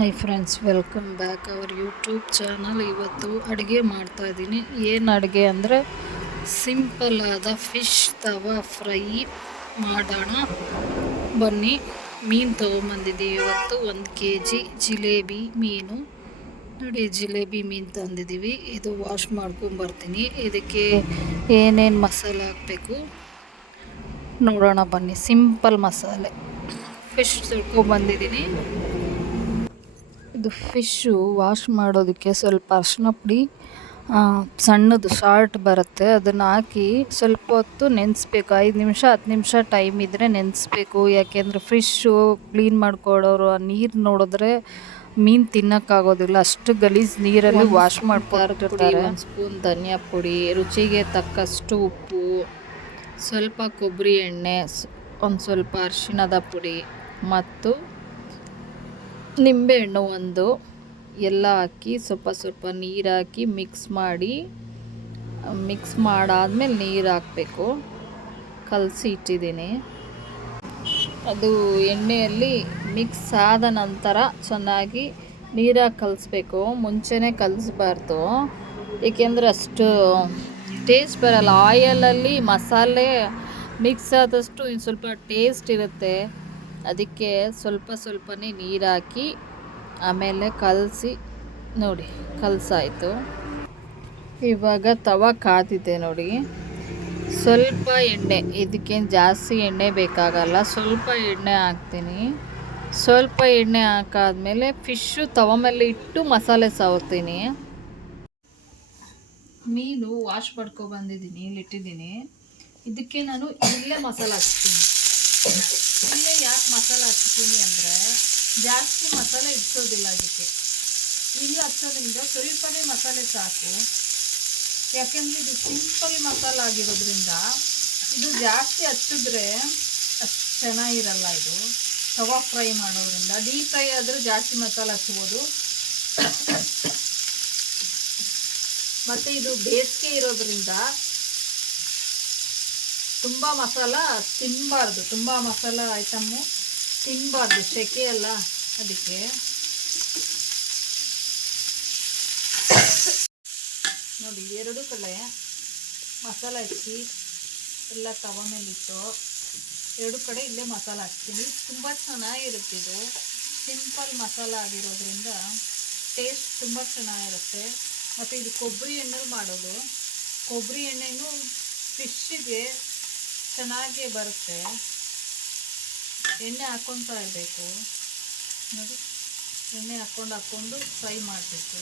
Hi friends, welcome back our YouTube channel. ಇವತ್ತು ಅಡುಗೆ ಮಾಡ್ತಾಯಿದ್ದೀನಿ. ಏನು ಅಡುಗೆ ಅಂದರೆ ಸಿಂಪಲ್ ಆದ ಫಿಶ್ ತವಾ ಫ್ರೈ ಮಾಡೋಣ ಬನ್ನಿ. ಮೀನು ತೊಗೊಂಬಂದಿದ್ದೀವಿ ಇವತ್ತು. 1 kg ಜಿಲೇಬಿ ಮೀನು ನೋಡಿ. ಜಿಲೇಬಿ ಮೀನು ತಂದಿದ್ದೀವಿ. ಇದು ವಾಶ್ ಮಾಡ್ಕೊಂಬರ್ತೀನಿ. ಇದಕ್ಕೆ ಏನೇನು ಮಸಾಲೆ ಹಾಕಬೇಕು ನೋಡೋಣ ಬನ್ನಿ. ಸಿಂಪಲ್ ಮಸಾಲೆ. ಫಿಶ್ ತೊಳ್ಕೊಂಬಂದಿದ್ದೀನಿ. ಇದು ಫಿಶ್ಶು ವಾಶ್ ಮಾಡೋದಕ್ಕೆ ಸ್ವಲ್ಪ ಅರಿಶಿನ ಪುಡಿ, ಸಣ್ಣದು ಸಾಲ್ಟ್ ಬರುತ್ತೆ, ಅದನ್ನು ಹಾಕಿ ಸ್ವಲ್ಪ ಹೊತ್ತು ನೆನೆಸ್ಬೇಕು. 5 ನಿಮಿಷ 10 ನಿಮಿಷ ಟೈಮ್ ಇದ್ದರೆ ನೆನೆಸ್ಬೇಕು. ಯಾಕೆಂದರೆ ಫಿಶ್ಶು ಕ್ಲೀನ್ ಮಾಡ್ಕೊಡೋರು ಆ ನೀರು ನೋಡಿದ್ರೆ ಮೀನು ತಿನ್ನೋಕ್ಕಾಗೋದಿಲ್ಲ, ಅಷ್ಟು ಗಲೀಜು ನೀರಲ್ಲಿ ವಾಶ್ ಮಾಡ್ಕೊಟ್ಟಿರ್ತಾರೆ. 1 ಸ್ಪೂನ್ ಧನಿಯಾ ಪುಡಿ, ರುಚಿಗೆ ತಕ್ಕಷ್ಟು ಉಪ್ಪು, ಸ್ವಲ್ಪ ಕೊಬ್ಬರಿ ಎಣ್ಣೆ, ಒಂದು ಸ್ವಲ್ಪ ಅರಿಶಿಣದ ಪುಡಿ ಮತ್ತು ನಿಂಬೆಹಣ್ಣು ಒಂದು, ಎಲ್ಲ ಹಾಕಿ ಸ್ವಲ್ಪ ನೀರು ಹಾಕಿ ಮಿಕ್ಸ್ ಮಾಡಾದ್ಮೇಲೆ ನೀರು ಹಾಕಬೇಕು. ಕಲಸಿ ಇಟ್ಟಿದ್ದೀನಿ. ಅದು ಎಣ್ಣೆಯಲ್ಲಿ ಮಿಕ್ಸ್ ಆದ ನಂತರ ಚೆನ್ನಾಗಿ ನೀರಾಗಿ ಕಲಿಸ್ಬೇಕು. ಮುಂಚೆನೇ ಕಲಿಸ್ಬಾರ್ದು, ಏಕೆಂದರೆ ಅಷ್ಟು ಟೇಸ್ಟ್ ಬರಲ್ಲ. ಆಯಲಲ್ಲಿ ಮಸಾಲೆ ಮಿಕ್ಸ್ ಆದಷ್ಟು ಇನ್ನು ಸ್ವಲ್ಪ ಟೇಸ್ಟ್ ಇರುತ್ತೆ. ಅದಕ್ಕೆ ಸ್ವಲ್ಪನೇ ನೀರು ಹಾಕಿ ಆಮೇಲೆ ಕಲಸಿ ನೋಡಿ. ಕಲಸಾಯಿತು. ಇವಾಗ ತವ ಕಾದಿದೆ ನೋಡಿ. ಸ್ವಲ್ಪ ಎಣ್ಣೆ, ಇದಕ್ಕೇನು ಜಾಸ್ತಿ ಎಣ್ಣೆ ಬೇಕಾಗಲ್ಲ, ಸ್ವಲ್ಪ ಎಣ್ಣೆ ಹಾಕ್ತೀನಿ. ಸ್ವಲ್ಪ ಎಣ್ಣೆ ಹಾಕಾದ್ಮೇಲೆ ಫಿಶ್ಶು ತವ ಮೇಲೆ ಇಟ್ಟು ಮಸಾಲೆ ಸವರ್ತೀನಿ. ಮೀನು ವಾಶ್ ಮಾಡ್ಕೊಬಂದಿದ್ದೀನಿ, ಇಲ್ಲಿಟ್ಟಿದ್ದೀನಿ. ಇದಕ್ಕೆ ನಾನು ಇಲ್ಲೇ ಮಸಾಲೆ ಹಚ್ತೀನಿ. ಇಲ್ಲೇ ಯಾಕೆ ಮಸಾಲೆ ಹಚ್ತೀನಿ ಅಂದರೆ ಜಾಸ್ತಿ ಮಸಾಲೆ ಇಡ್ಸೋದಿಲ್ಲ ಅದಕ್ಕೆ. ಇಲ್ಲಿ ಹಚ್ಚೋದ್ರಿಂದ ಸ್ವಲ್ಪನೇ ಮಸಾಲೆ ಸಾಕು. ಯಾಕೆಂದರೆ ಇದು ಸಿಂಪಲ್ ಮಸಾಲೆ ಆಗಿರೋದ್ರಿಂದ ಇದು ಜಾಸ್ತಿ ಹಚ್ಚಿದ್ರೆ ಅಷ್ಟು ಚೆನ್ನಾಗಿರಲ್ಲ. ಇದು ತವಾ ಫ್ರೈ ಮಾಡೋದ್ರಿಂದ, ಡೀಪ್ ಫ್ರೈ ಆದರೂ ಜಾಸ್ತಿ ಮಸಾಲೆ ಹಚ್ಬೋದು. ಮತ್ತು ಇದು ಬೇಸಿಗೆ ಇರೋದ್ರಿಂದ ತುಂಬ ಮಸಾಲ ತಿನ್ನಬಾರ್ದು, ತುಂಬ ಮಸಾಲ ಐಟಮ್ಮು ತಿನ್ನಬಾರ್ದು, ಸೆಕೆ ಅಲ್ಲ. ಅದಕ್ಕೆ ನೋಡಿ, 2 ಕಡೆ ಮಸಾಲ ಹಚ್ಚಿ ಎಲ್ಲ ತವ ಮೇಲಿಟ್ಟು 2 ಕಡೆ ಇಲ್ಲೇ ಮಸಾಲ ಹಚ್ತೀನಿ. ತುಂಬ ಚೆನ್ನಾಗಿರುತ್ತೆ. ಇದು ಸಿಂಪಲ್ ಮಸಾಲ ಆಗಿರೋದ್ರಿಂದ ಟೇಸ್ಟ್ ತುಂಬ ಚೆನ್ನಾಗಿರುತ್ತೆ. ಮತ್ತು ಇದು ಕೊಬ್ಬರಿ ಎಣ್ಣೆಲಿ ಮಾಡೋದು. ಕೊಬ್ಬರಿ ಎಣ್ಣೆನೂ ಫಿಶ್ಶಿಗೆ ಚೆನ್ನಾಗೇ ಬರುತ್ತೆ. ಎಣ್ಣೆ ಹಾಕ್ಕೊತಾ ಇರಬೇಕು ನೋಡಿ. ಎಣ್ಣೆ ಹಾಕ್ಕೊಂಡು ಫ್ರೈ ಮಾಡಬೇಕು.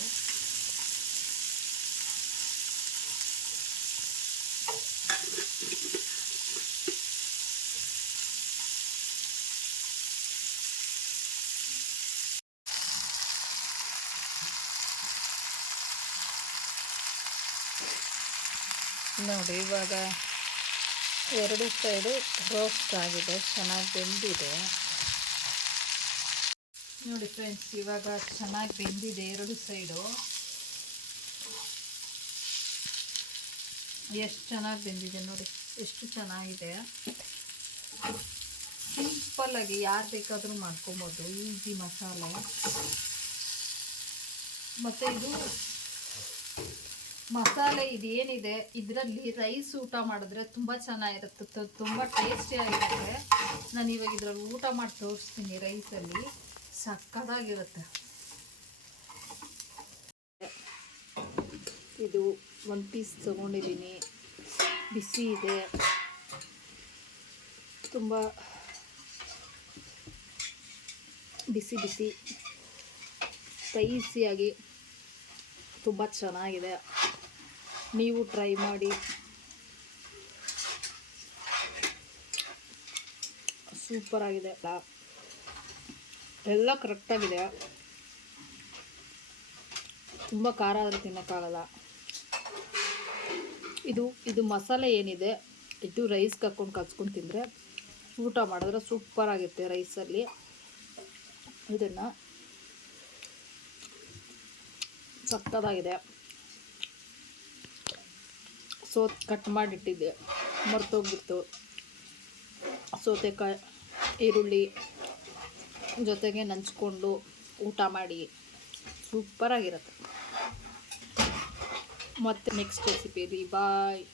ನೋಡಿ, ಇವಾಗ 2 ಸೈಡು ರೋಸ್ಟ್ ಆಗಿದೆ, ಚೆನ್ನಾಗಿ ಬೆಂದಿದೆ ನೋಡಿ ಫ್ರೆಂಡ್ಸ್. ಇವಾಗ ಚೆನ್ನಾಗಿ ಬೆಂದಿದೆ 2 ಸೈಡು. ಎಷ್ಟು ಚೆನ್ನಾಗಿ ಬೆಂದಿದೆ ನೋಡಿ, ಎಷ್ಟು ಚೆನ್ನಾಗಿದೆ. ಸಿಂಪಲ್ಲಾಗಿ ಯಾರು ಬೇಕಾದರೂ ಮಾಡ್ಕೊಬೋದು, ಈಸಿ ಮಸಾಲೆ. ಮತ್ತು ಇದು ಮಸಾಲೆ ಇದೇನಿದೆ ಇದರಲ್ಲಿ ರೈಸ್ ಊಟ ಮಾಡಿದ್ರೆ ತುಂಬ ಚೆನ್ನಾಗಿರುತ್ತೆ, ತುಂಬ ಟೇಸ್ಟಿಯಾಗಿರುತ್ತೆ. ನಾನು ಇವಾಗ ಇದರಲ್ಲಿ ಊಟ ಮಾಡಿ ತೋರಿಸ್ತೀನಿ. ರೈಸಲ್ಲಿ ಸಕ್ಕತ್ತಾಗಿರುತ್ತೆ. ಇದು 1 ಪೀಸ್ ತೊಗೊಂಡಿದ್ದೀನಿ, ಬಿಸಿ ಇದೆ, ತುಂಬ ಬಿಸಿ ಸ್ಪೈಸಿಯಾಗಿ ತುಂಬ ಚೆನ್ನಾಗಿದೆ. ನೀವು ಟ್ರೈ ಮಾಡಿ. ಸೂಪರಾಗಿದೆ, ಎಲ್ಲ ಕರೆಕ್ಟಾಗಿದೆ. ತುಂಬ ಖಾರ ಆದರೆ ತಿನ್ನೋಕ್ಕಾಗಲ್ಲ. ಇದು ಮಸಾಲೆ ಏನಿದೆ ಇದು ರೈಸ್ಗೆ ಹಾಕ್ಕೊಂಡು ಕಲ್ಸ್ಕೊಂಡು ತಿಂದರೆ ಊಟ ಮಾಡಿದ್ರೆ ಸೂಪರಾಗಿರುತ್ತೆ ರೈಸಲ್ಲಿ. ಇದನ್ನು ಸಕ್ಕತ್ತಾಗಿದೆ. ಕಟ್ ಮಾಡಿಟ್ಟಿದ್ದೆ, ಮರ್ತೋಗ್ಬಿಟ್ಟು. ಸೌತೆಕಾಯಿ, ಈರುಳ್ಳಿ ಜೊತೆಗೆ ನಂಚ್ಕೊಂಡು ಊಟ ಮಾಡಿ. ಸೂಪರಾಗಿರುತ್ತೆ. ಮತ್ತೆ ನೆಕ್ಸ್ಟ್ ರೆಸಿಪಿ ಬಾಯ್.